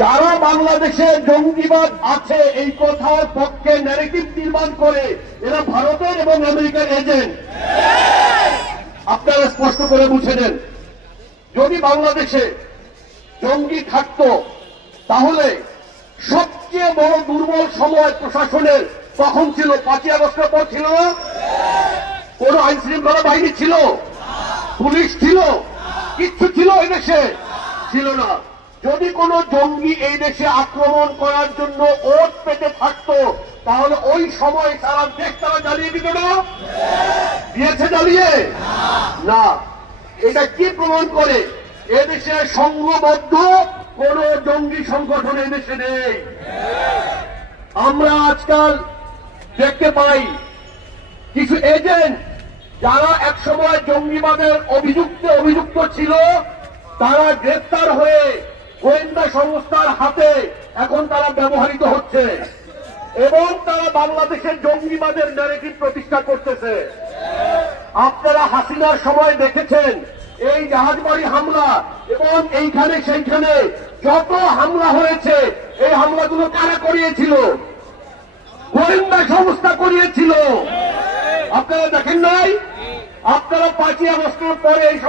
যারা বাংলাদেশে জঙ্গিবাদ আছে এই কথার পক্ষে ন্যারেটিভ নির্মাণ করে এরা ভারতের এবং আমেরিকার এজেন্ট। আপনারা স্পষ্ট করে বুঝে নেন, যদি বাংলাদেশে জঙ্গি থাকতো তাহলে সবচেয়ে বড় দুর্বল সময় প্রশাসনের তখন ছিল 5ই আগস্টের পর ছিল না? কোন আইন শৃঙ্খলা বাহিনী ছিল? পুলিশ ছিল? কিচ্ছু ছিল এই দেশে? ছিল না। যদি কোন জঙ্গি এই দেশে আক্রমণ করার জন্য ওট পেতে থাকতো তাহলে ওই সময় সারা দেশ তারা জ্বালিয়ে দিত না? দিয়েছে জ্বালিয়ে? না। এটা কি প্রমাণ করে? এদেশে সংঘবদ্ধ কোন জঙ্গি সংগঠন এদেশে নেই। আমরা আজকাল দেখতে পাই কিছু এজেন্ট যারা একসময় জঙ্গিবাদের অভিযুক্ত ছিল, তারা গ্রেফতার হয়ে গোয়েন্দা সংস্থার হাতে এখন তারা ব্যবহৃত হচ্ছে এবং তারা বাংলাদেশের জঙ্গিবাদের ন্যারেটিভ প্রতিষ্ঠা করতেছে। আপনারা হাসিনার সময় দেখেছেন এই জাহাজবাড়ি হামলা এবং এইখানে সেইখানে যত হামলা হয়েছে, এই হামলাগুলো কারা করিয়েছিল? গোয়েন্দা সংস্থা করিয়েছিল। আপনারা দেখেন নাই? আপনারা 5ই আগস্টের পরে